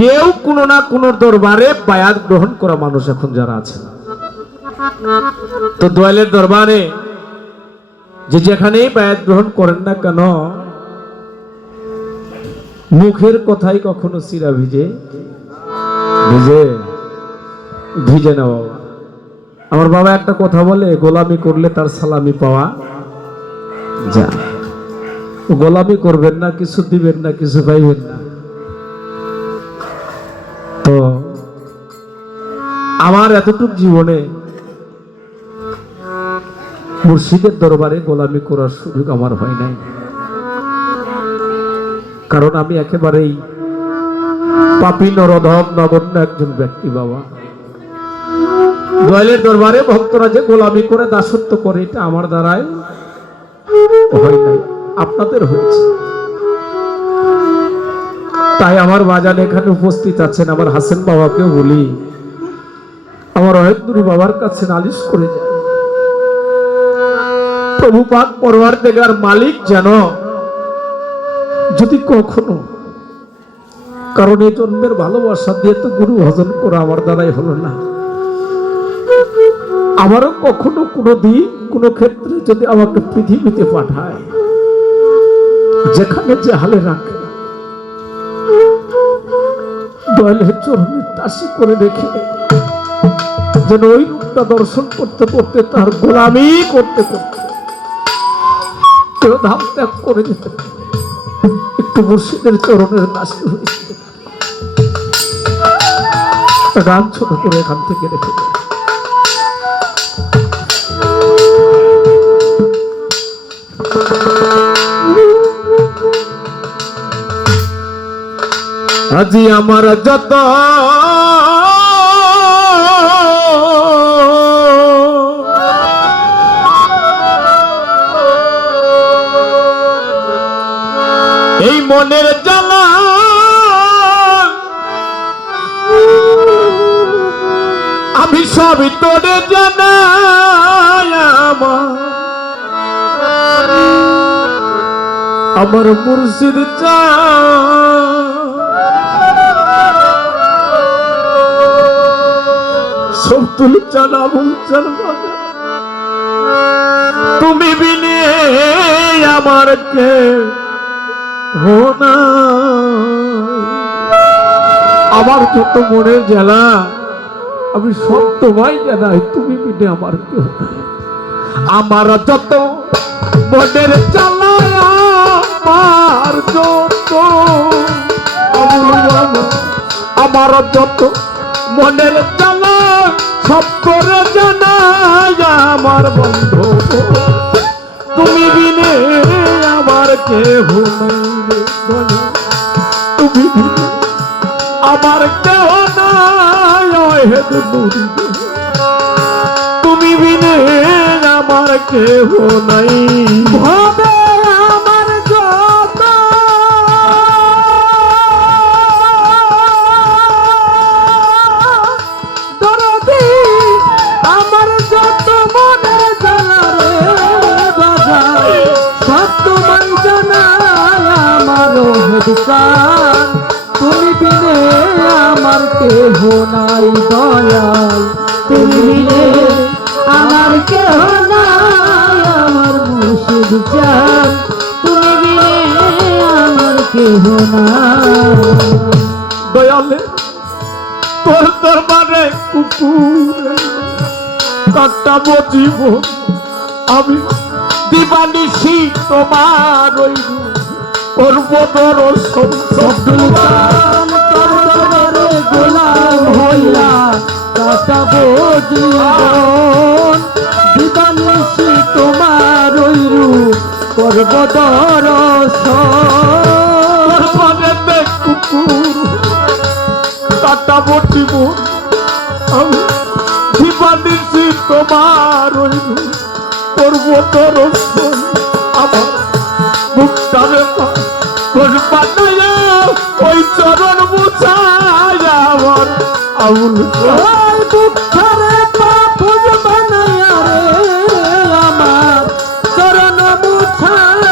কেউ কোনো না কোনো দরবারে বায়াত গ্রহণ করা মানুষ এখন যারা আছে, তো দয়ালের দরবারে যে যেখানেই বায়াত গ্রহণ করেন না কেন, মুখের কথাই কখনো চিরা ভিজে ভিজে ভিজে না বাবা। আমার বাবা একটা কথা বলে, গোলামি করলে তার সালামি পাওয়া যায়। গোলামি করবেন না, কিছু দিবেন না, কিছু পাইবেন না। তো আমার এতটুকু জীবনে মুর্শিদের দরবারে গোলামি করার সুযোগ আমার হয় নাই, কারণ আমি একেবারেই পাপী নরধম নগণ্য একজন ব্যক্তি বাবা। দয়ালের দরবারে ভক্তরা যে গোলামি করে দাসত্ব করে, এটা আমার দ্বারাই হয় নাই, আপনাদের হয়েছে। তাই আমার বাজান এখানে উপস্থিত আছেন, আমার হাসেন বাবাকেও বলি, আমার অহেন্দুরু বাবার কাছে নালিশ করে যায়, প্রভু পাক পরওয়ারদিগার মালিক যেন যদি কখনো, কারণ এই জন্মের ভালোবাসা দিয়ে তো গুরু ভজন করা আমার দ্বারাই হলো না, আমারও কখনো কোনো দিন কোনো ক্ষেত্রে যদি আমাকে পৃথিবীতে পাঠায়, যেখানে যে হালে রাখে, দয়ালের চরণে তাসি করে রেখে যেন ওই রূপটা দর্শন করতে করতে, তার গোলামি করতে করতে কেউ ধাম ত্যাগ করে যেতে, একটু মুর্শিদের চরণের দাসী হয়েছে। গান ছোট করে এখান থেকে রেখে দেয়। আজি আমার যত এই মনের জ্বালা, আমি সবই তোরে জানাই, আমার মুর্শিদ সব তুলে চালা ভুল চালা, তুমি বিনে আমার কে হো না। আমার যত মনের জ্বালা আমি সব তোমায় জানাই, তুমি বিনে আমার কেউ নাই। আমার যত মনের জ্বালা, আমার যত আমার যত মনের জ্বালা সব করে জানাই, আমার বন্ধু তুমি বিনে আমার কেহ নাই, তুমি বিনে আমার কেহ নাই, তুমি বিনে আমার কেহ নাই। ভাবে আমার যত দরদি, আমার যত মনের জ্বালা রে বাজায়, সব তোমায় জানাই, আমার হেদকান তুমি বিনে আমার কেহ নাই, দয়াল তুমি বিনে আমার কেহ নাই, আমার মুর্শিদ জান তুমি বিনে আমার কেহ নাই। দয়ালে তোর দরবারে কুকুরে কাটাবো জীবন, আমি দিবানিশি তোমার ওই করব দর্শন, গোলাম হইয়া কাটাবো জীবন, দিবানিশি তোমার ওই রূপ করব দর্শন, কুকুর কাটাবো জীবন, আমি দিবানিশি তোমার ওই রূপ করব দর্শন, আমার মুক্তারে বানায়া ওই চরণ মুছায়, আমার আউল মুক্তারে পাপুজ বানায়া রে, আমার চরণ মুছায়,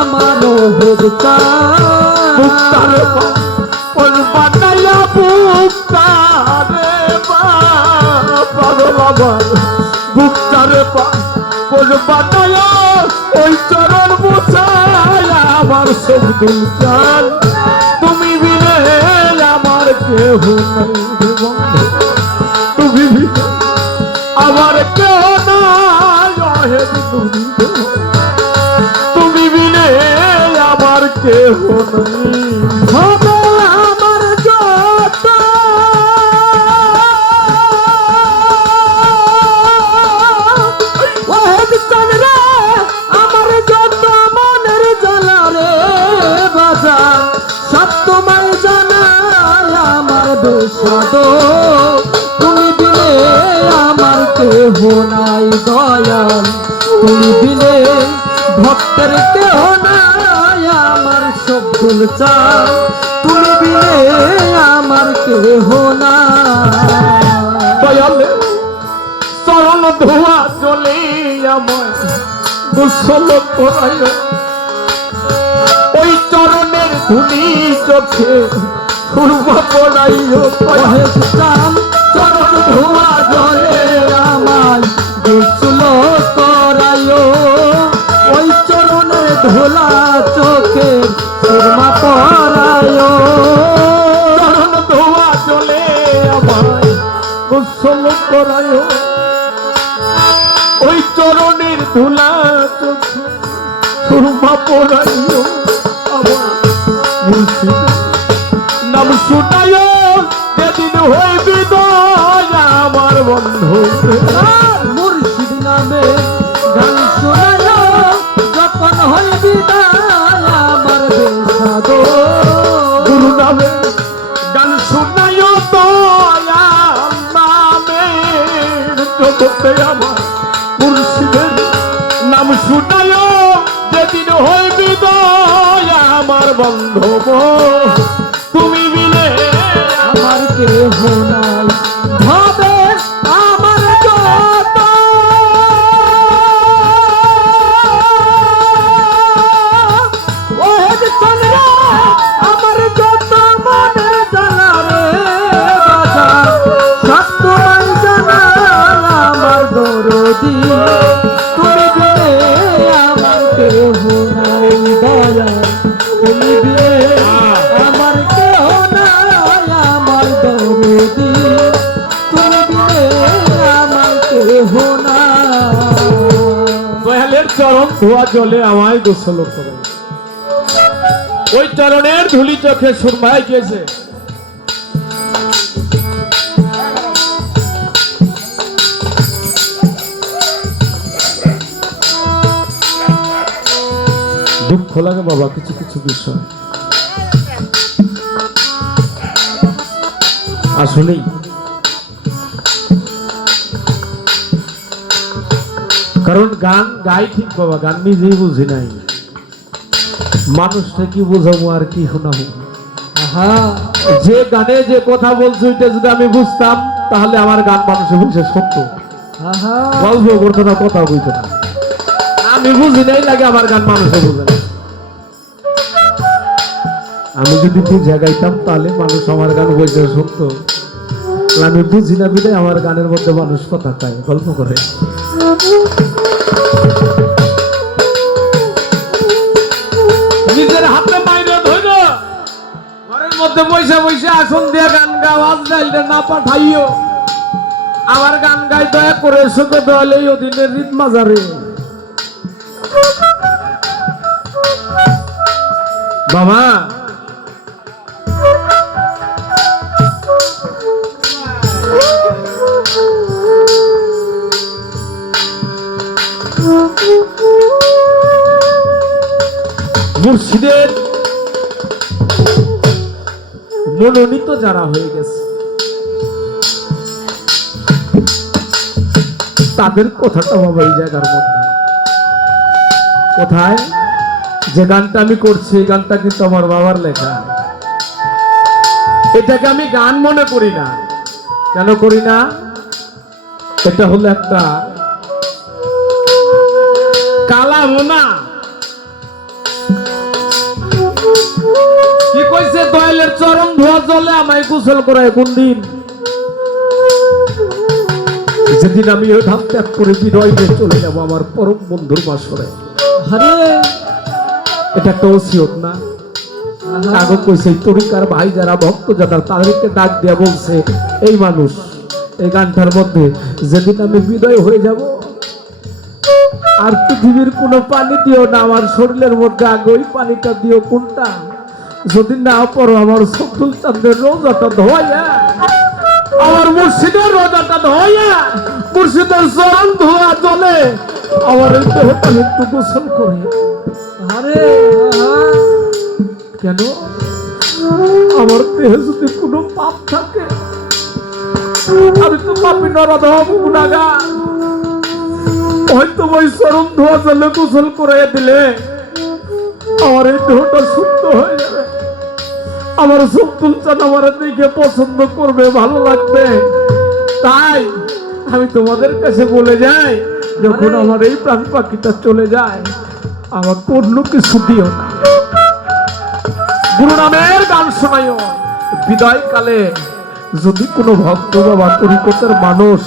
আমার হেদকান মুক্তারে পাপুজ বানায়া আব্দুল চান তুমি বিনে আমার কেহ নাই রে বন্ধু তুমি বিনে আমার কেহ নাই ওহে বন্ধু তুমি বিনে আমার কেহ নাই হবে আমার যত ওহে চন্দ্রা আমার যত মনের জ্বালা রে বাজার সব তোমায় জানাই আমার দোষাদ তুমি বিনে আমার কেহ নাই দয়াল তুমি বিনে ভক্তের কেহ নাই আমার সবদুল চান তুমি বিনে আমার কেহ নাই দয়াল চরণ ধোয়া চলে আমায় গোসল করায় ওই চরণের ধুলি চোখে সুরমা পড়াইও চান চরণ ধোয়া জলে আমায় গোসল করাইও ওই চরণের ধোলা চোখে সুরমা পড়াইও চরণ ধোয়া চলে আমায় গোসল করাইও ওই চরণের ধুলা চোখে সুরমা পড়াইও আমার মুর্শিদ নাম শুনাইও যেদিন হইবি দয়া আমার বন্ধু মুর্শিদ নামে গান শোনাইও যখন হইবি দয়া আমার বেশাদ গুরু নামে গান শোনাইও দয়া নামে জগতে আমার মুর্শিদের নাম শুনাইও যেদিন হইবি দয়া আমার বন্ধু তুমি বিনে আমার কেহ নাই ভাবে আমার যত ওহে চন্দ্রা আমার যত মনে জানা রে বাজার সব তোমায় জানা আমার দরদি তুমি বিনে আমার কেহ নাই দয়া তুমি বিনে আমার কেহ নাই আমার দরদি তুমি বিনে আমার কেহ নাই দয়ালের চরণ ধোয়া জলে আমায় গোসল করে ওই চরণের ধুলি চোখে সুরমায় গিয়েছে দুঃখ লাগে বাবা কিছু কিছু বিষয় আসলেই কারণ গান গাই ঠিক বাবা গান নিজেই বুঝি নাই মানুষটা কি বোঝাবো আর কি শোনাবো যে গানে যে কথা বলছো এটা যদি আমি বুঝতাম তাহলে আমার গান মানুষে বুঝে সত্য গল্প করতো না কথা বলতো না আমি বুঝি নাই লাগে আমার গান মানুষে বুঝে না আমি যদি বুঝে গাইতাম তাহলে মানুষ আমার গান বুঝে সত্য আমি বুঝি না বিধায় আমার গানের মধ্যে মানুষ কথা কয় গল্প করে নিজের হাতে মাইরে ধইল ঘরের মধ্যে বসে বসে আসন দিয়ে গান গাওয়াজ ডাইলটা না পাঠাইও আমার গান গাই দয়া করে সুখ দলে অধীনের রিত মাজারে বাবা মুর্শিদের মনোনীত যারা হয়ে গেছে তাদের কথাটা বাবা এই জায়গার মধ্যে কোথায় যে গানটা আমি করছি এই গানটা কিন্তু আমার বাবার লেখা এটাকে আমি গান মনে করি না কেন করি না এটা হলো একটা কালামোনা কি কইছে দয়ালের চরণ ধোয়া জলে আমায় গোসল করায় কোন দিন যেদিন আমি ওই ধাম ত্যাগ করে বিনয় নিয়ে চলে যাবো আমার পরম বন্ধুর বাসরে আরে এটা একটা ওসিয়ত না আগে কইছে তরিকার ভাই যারা ভক্ত যারা তাদেরকে ডাক দিয়া বলছে এই মানুষ এই গানটার মধ্যে যেদিন আমি বিদায় হয়ে যাব আর পৃথিবীর কোনো পানি দিও না, আমার শরীরের মধ্যে আগে ওই পানিটা দিও। কোনটা? যদি না পড়ো আমার শব্দুল চাঁদের রোজাটা ধোয়া, আমার মুর্শিদের রোজাটা ধোয়া, মুর্শিদের চরণ ধোয়া জলে আমার এই দেহটা একটু গোসল করে। আরে কেন? আমার দেহে যদি কোনো পাপ থাকে, আমি তো পাপি নরধম গুনাহগার, হয়তো ওই চরণ ধোয়া জলে গোসল করে দিলে আমার এই দেহটা শুদ্ধ হয়ে যাবে। আমার শব্দুল চাঁদ আমার দিকে পছন্দ করবে, ভালো লাগবে। তাই আমি তোমাদের কাছে বলে যাই, যখন আমার এই প্রাণ পাখিটা চলে যায় আমার কোনো কিছু দিও না, গুরু নামের গান শোনাইও। বিদায় কালে যদি কোনো ভক্ত বাবা তরিকতের মানুষ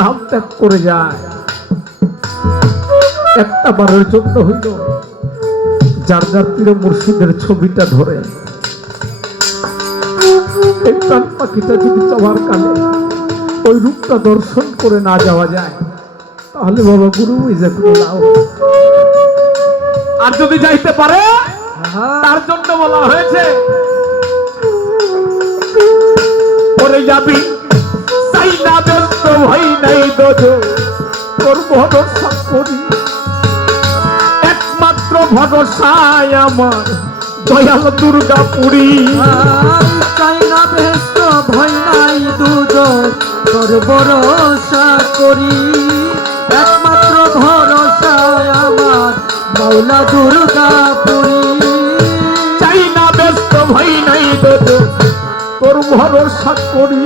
ধাম ত্যাগ করে যায়, একটা বারের জন্য হইল যার যার প্রিয় মুর্শিদের ছবিটা ধরে এই প্রাণ পাখিটা যদি যাওয়ার কালে ওই রূপটা দর্শন করে না যাওয়া যায়, তাহলে বাবা গুরু যে লাও। আর যদি যাইতে পারে তার জন্য বলা হয়েছে পরে যাবি চাই না ব্যস্ত ভাই নাই দোজো তোর ভরসা করি, একমাত্র ভরসায় আমার দয়াল দুর্গা পুরী। চাই না ব্যস্ত ভয় নাই দুজন তোর ভরসা করি, একমাত্র ভরসায় আমার মাওলা দুর্গা পুরী। চাই না ব্যস্ত ভয় নাই দোজো তোর ভরসা করি,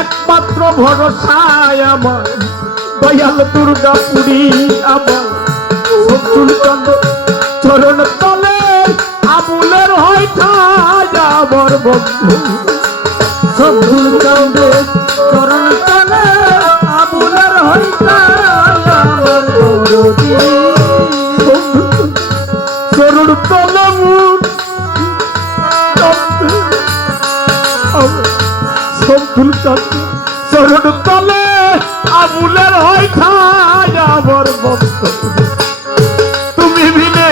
একমাত্র ভরসায় আমার দয়াল দুর্গা পুরী। আমার শত্রুল চন্দ্র চরণ তলে আবুলের হয়তো আমার বন্ধু, শত্রুল চন্দ্রের চরণ তলে আবুলের হয়তো আমার দরদি। চরণ তলে শত্রুল চন্দ্র চরণ তলে আবুলের হয়তো আমার বন্ধু, তুমি বিনে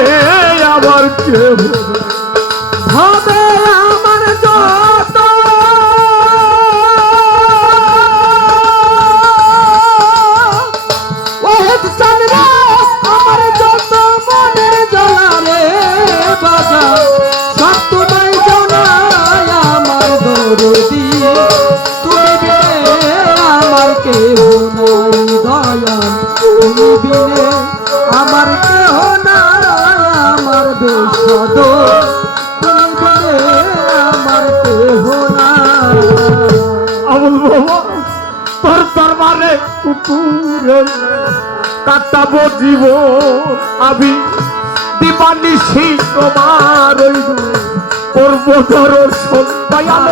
আমার কেউ হবে আমার যত ওহেদ চন্দ্র আমার যত মনের জ্বলারে বাজা সব তোমায় জানাই আমার দরদি। তুমি বিনে আমার কেহ নাই দয়াল, তুমি বিনে আমার কেহ নাই আমার বেশদ, তুমি বিনে আমার কেহ নাই। আমল বাবা তোর দরবারে কুকুরে কাটাবো জীবন, আমি দিবানিশি তোমার করবো দর্শন দয়াল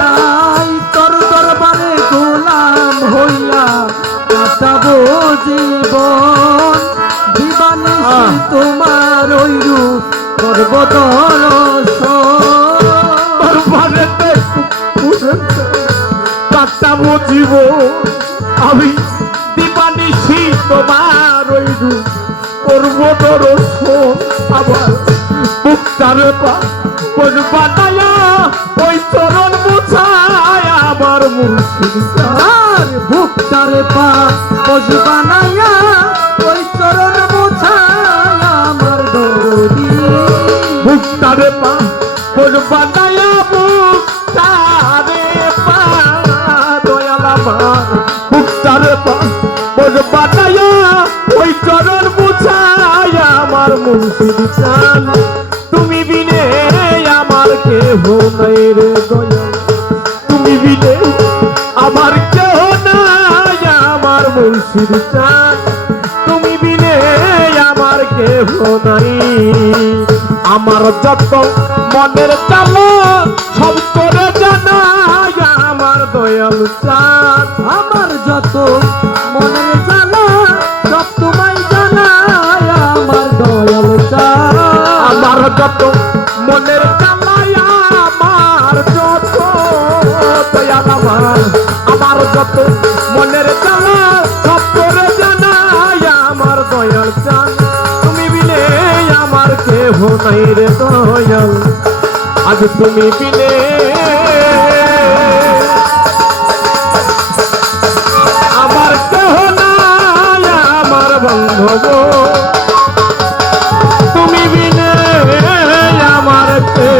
তোর দরবারে গোলাম হইয়া কাটাবো জীবন, দিবানিশি তোমার ওই রূপ করব দর্শন। দরবারেতে কুকুরে কাটাবো জীবন, আমি দিবানিশি তোমার ওই রূপ করবো দর্শন। আবার মুক্তারে বানায়া ওই চরণ মুছায় আমার মুর্শিদ, আর ভুক্তারে পা বজ বানায়া ওই চরণ মুছায় আমার দরদি। মুক্তারে বানায়া মুক্তারে দয়াল আমার মুক্তারে বানায়া ওই চরণ মুছায় আমার মুর্শিদ চান, তুমি বিনে আমার কেহ নাই রে দয়াল, তুমি বিনে আমার কেহ নাই আমার মুর্শিদ চান, তুমি বিনে আমার কেহ নাই। আমার যত মনের চালো সব করে জানাই আমার দয়াল চান, আমার যত মনের জ্বালা সব তোমায় জানাই আমার দয়াল চাঁদ। যত মনের জ্বালাই আমার যত দয়াল আমার যত মনের জ্বালা সব করে জানাই আমার দয়াল চান তুমি বিনে আমার কেহ নাই রে দয়াল আজ তুমি বিনে আমার কেহ নাই আমার বান্ধব তুমি বিনে আমার কে